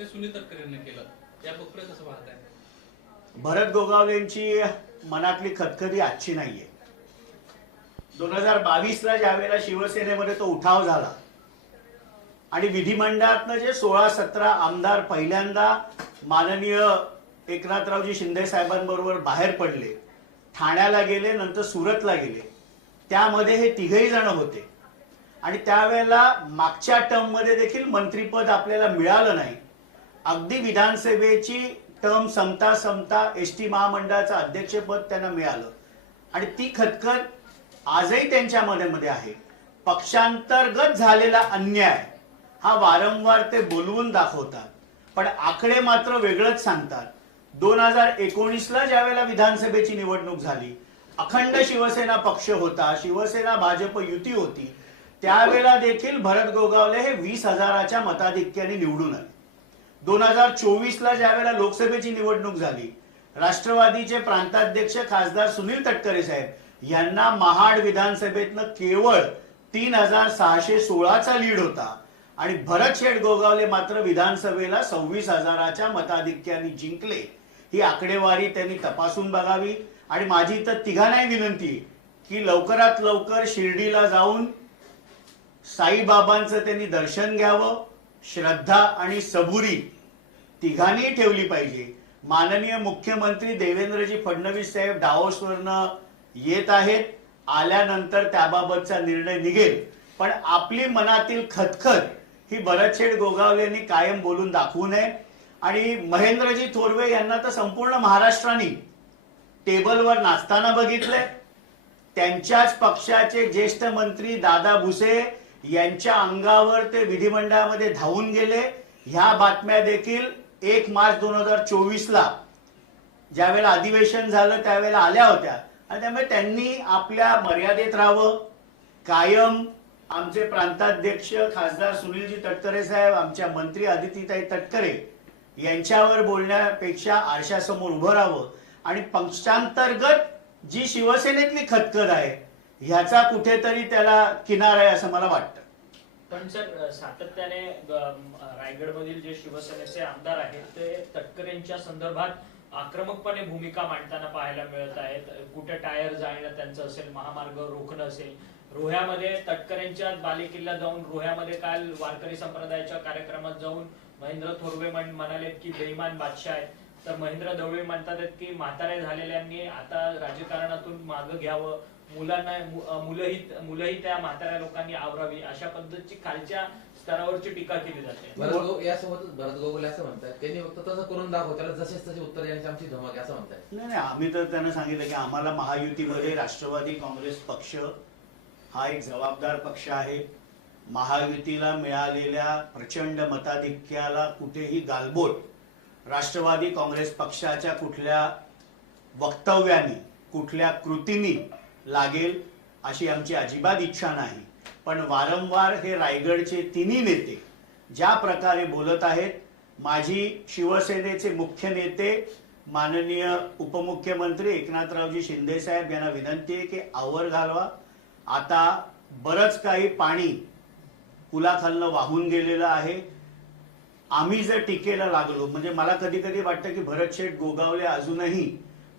ते सुनील तटकरेंनी केलं. या प्रक्रिया कसं पाहताय? भरत गोगावलेंची मनातली खतखती आजची नाहीये. दोन हजार बावीसला ज्यावेळेला शिवसेनेमध्ये तो उठाव झाला आणि विधिमंडळातनं जे सोळा सतरा आमदार पहिल्यांदा माननीय एकनाथरावजी शिंदे साहेबांबरोबर बाहेर पडले ठाण्याला गेले नंतर सुरतला गेले. त्यामध्ये हे तिघही जण होते. आणि त्यावेळेला मागच्या टर्ममध्ये देखील मंत्रीपद आपल्याला मिळालं नाही. अगदी विधानसभेची टर्म संपता संपता एस टी महामंडळाचं अध्यक्षपद त्यांना मिळालं. आणि ती खतखत आजही त्यांच्या मध्ये मध्ये आहे. पक्षांतर्गत झालेला अन्याय हा वारंवार ते बोलवून दाखवतात. पण आकडे मात्र वेगळंच सांगतात. दोन हजार एकोणीसला ज्यावेळेला विधानसभेची निवडणूक झाली अखंड शिवसेना पक्ष होता शिवसेना भाजप युती होती त्यावेळेला देखील भरत गोगावले हे वीस हजाराच्या मताधिक्याने निवडून आले. दोन हजार चोवीसला ज्यावेळेला लोकसभेची निवडणूक झाली राष्ट्रवादीचे प्रांताध्यक्ष खासदार सुनील तटकरे साहेब यांना महाड विधानसभेतनं केवळ तीन हजार सहाशे सोळाचा लीड होता. आणि भरत शेठ गोगावले मात्र विधानसभेला सव्वीस हजाराच्या मताधिक्याने जिंकले. ही आकडेवारी त्यांनी तपासून बघावी. आणि माझी तर तिघांनाही विनंती की लवकरात लवकर शिर्डीला जाऊन साईबाबांचं त्यांनी दर्शन घ्यावं. श्रद्धा आणि सबुरी तिघांनी ठेवली पाहिजे. माननीय मुख्यमंत्री देवेंद्रजी फडणवीस साहेब डावोसवरनं येत आहेत. आल्यानंतर त्याबाबतचा निर्णय निघेल. पण आपली मनातील खतखत ही भरतशेठ गोगावलेंनी कायम बोलून दाखवू नये. आणि महेंद्रजी थोरवे यांना तर संपूर्ण महाराष्ट्राने टेबलवर नाचताना बघितलंय. त्यांच्याच पक्षाचे ज्येष्ठ मंत्री दादा भुसे यांच्या अंगावर ते विधिमंडळामध्ये धावून गेले. ह्या बातम्या देखील एक मार्च दोन हजार चोवीस ला ज्यावेळेला अधिवेशन झालं त्यावेळेला आल्या होत्या. आणि त्यामुळे त्यांनी आपल्या मर्यादेत राहावं. कायम आमचे प्रांताध्यक्ष खासदार सुनीलजी तटकरे साहेब आमच्या मंत्री आदितीताई तटकरे यांच्यावर बोलण्यापेक्षा आरशासमोर उभं राहावं. आणि पक्षांतर्गत जी शिवसेनेतली खतखत आहे ह्याचा कुठेतरी त्याला किनार आहे असं मला वाटतं. पण सर सातत्याने रायगड मधील जे शिवसेनेचे आमदार आहेत ते तटकरेंच्या संदर्भात आक्रमकपणे भूमिका मांडताना पाहायला मिळत आहेत. कुठे टायर जाणं त्यांचं असेल महामार्ग रोखणं असेल. रोह्यामध्ये तटकरेंच्या बालेकिल्ला जाऊन रोह्यामध्ये काल वारकरी संप्रदायाच्या कार्यक्रमात जाऊन महेंद्र थोरवे म्हण- म्हणालेत की बेईमान बादशाह आहेत. तर महेंद्र दवळे म्हणतात की म्हातारे झालेल्यांनी आता राजकारणातून मागं घ्यावं. मुलांना मुलंही मुलंही त्या म्हाताऱ्या लोकांनी आवरावी अशा पद्धतीची खालच्या स्तरावरची टीका केली जाते. भरत गो यासोबतच भरत गोगले असं म्हणतात. त्यांनी फक्त तसं करून दाखव त्याला जसेच तसे उत्तर द्यायची आमची धमक आहे असं म्हणतात. नाही नाही आम्ही तर त्यांना सांगितलं की आम्हाला महायुतीमध्ये राष्ट्रवादी काँग्रेस पक्ष हा एक जबाबदार पक्ष आहे. महायुतीला मिळालेल्या प्रचंड मताधिक्याला कुठेही गालबोट राष्ट्रवादी काँग्रेस पक्षाच्या कुठल्या वक्तव्यानी कुठल्या कृतीनी लागेल अशी आमची अजिबात इच्छा नाही. पण वारंवार हे रायगडचे तिन्ही नेते ज्या प्रकारे बोलत आहेत माझी शिवसेनेचे मुख्य नेते माननीय उपमुख्यमंत्री एकनाथरावजी शिंदेसाहेब यांना विनंती आहे की आवर घालवा. आता बरंच काही पाणी पुलाखालनं वाहून गेलेलं आहे. आम्ही जर टीकेला लागलो म्हणजे मला कधी कधी वाटतं की भरत शेठ गोगावले अजूनही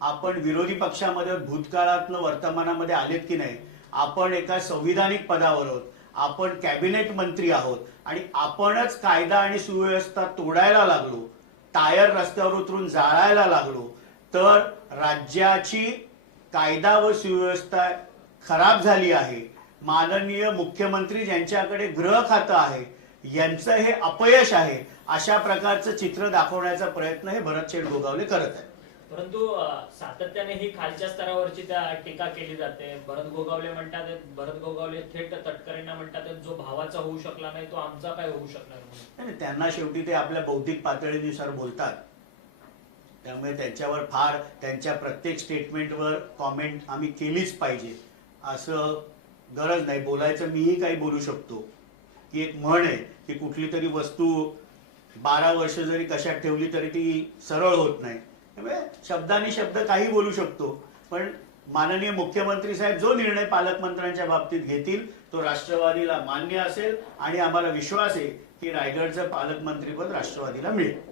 आपण विरोधी पक्षामध्ये भूतकाळातलं वर्तमानामध्ये आलेत की नाही? आपण एका संविधानिक पदावर आहोत. आपण कॅबिनेट मंत्री आहोत. आणि आपणच कायदा आणि सुव्यवस्था तोडायला लागलो. टायर रस्त्यावर उतरून जाळायला लागलो. तर राज्याची कायदा व सुव्यवस्था खराब झाली आहे. माननीय मुख्यमंत्री ज्यांच्याकडे गृह खातं आहे यांचं हे अपयश आहे. अशा प्रकारचं चित्र दाखवण्याचा प्रयत्न हे भरतशेठ गोगावले करत आहेत. परंतु सातत्याने ही खालच्या स्तरावरची त्या टीका केली जाते. भरत गोगावले म्हणतात भरत गोगावले थेट तटकरेंना म्हणतात जो भावाचा होऊ शकला नाही तो आमचा काय होऊ शकणार म्हणून? त्यांना शेवटी ते आपल्या बौद्धिक पातळीनुसार बोलतात. त्यामुळे त्यांच्यावर फार त्यांच्या प्रत्येक स्टेटमेंटवर कॉमेंट आम्ही केलीच पाहिजे. असं गरज नाही. बोलायचं मीही काही बोलू शकतो. की एक म्हण आहे की कुठली तरी वस्तू बारा वर्ष जरी कशात ठेवली तरी ती सरळ होत नाही. त्यामुळे शब्दानी शब्द काही बोलू शकतो. पण माननीय मुख्यमंत्री साहेब जो निर्णय पालकमंत्र्यांच्या बाबतीत घेतील तो राष्ट्रवादीला मान्य असेल आणि आम्हाला विश्वास आहे की रायगडचं पालकमंत्रीपद राष्ट्रवादीला मिळेल.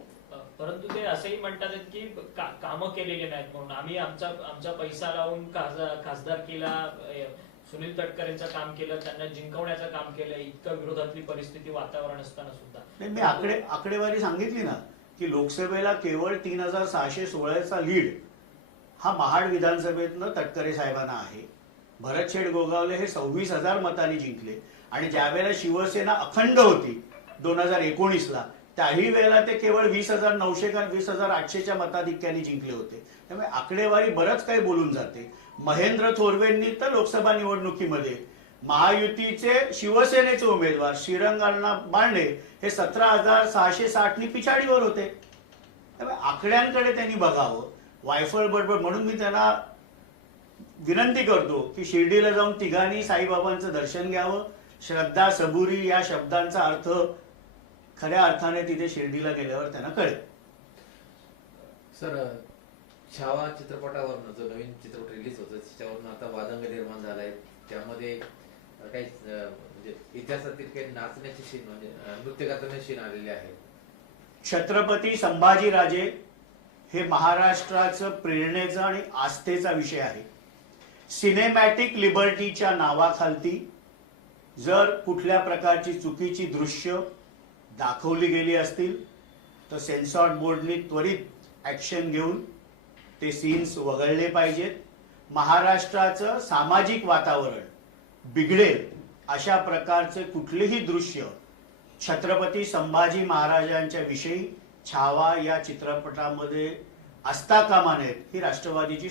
परंतु ते असंही म्हणतात की का- कामं केलेली नाहीत म्हणून. आम्ही आमचा आमचा पैसा लावून खासदार अ, सुनील तटकरेंचं काम केलं त्यांना जिंकवण्याचं काम केलं इतकं विरोधातली परिस्थिती वातावरण असताना सुद्धा. मी आकडे आकडेवारी सांगितली ना. की लोकसभेला केवळ तीन हजार सहाशे सोळाचा लीड हा महाड विधानसभेतनं तटकरे साहेबांना आहे. भरतशेठ गोगावले हे सव्वीस हजार मतांनी जिंकले आणि ज्यावेळेला शिवसेना अखंड होती दोन हजार एकोणीसला त्याही वेळेला ते केवळ वीस हजार नऊशे का वीस हजार आठशेच्या मताधिक्याने जिंकले होते. त्यामुळे आकडेवारी बरंच काही बोलून जाते. महेंद्र थोरवेंनी तर लोकसभा निवडणुकीमध्ये महायुतीचे शिवसेनेचे उमेदवार श्रीरंगांना बांडे हे सतरा हजार सहाशे साठनी पिछाडीवर होते. आकड्यांकडे त्यांनी बघावं. वायफळ बडबड म्हणून मी त्यांना विनंती करतो की शिर्डीला जाऊन तिघांनी साईबाबांचं दर्शन घ्यावं. श्रद्धा सबुरी या शब्दांचा अर्थ खऱ्या अर्थाने तिथे शिर्डीला गेल्यावर त्यांना कळेल. सर छावा चित्रपटावरनं जो नवीन चित्रपट रिलीज होतो त्याच्यावरनं आता वादंग निर्माण झालाय. त्यामध्ये काही म्हणजे इतिहासातील काही नाचण्याची शीन म्हणजे नृत्य करताना शीन आलेले आहे छत्रपती संभाजीराजे हे महाराष्ट्राचं प्रेरणेचा आणि आस्थेचा विषय आहे. सिनेमॅटिक लिबर्टीच्या नावाखालती जर कुठल्या प्रकारची चुकीची दृश्य दाखवली गेली असतील तर सेन्सॉर बोर्डने त्वरित ॲक्शन घेऊन ते सीन्स वगळले पाहिजेत. महाराष्ट्राचं सामाजिक वातावरण बिघडेल अशा प्रकारचे कुठलेही दृश्य छत्रपती संभाजी महाराजांच्या विषयी छावा या चित्रपटामध्ये असता कामा नयेत ही राष्ट्रवादीची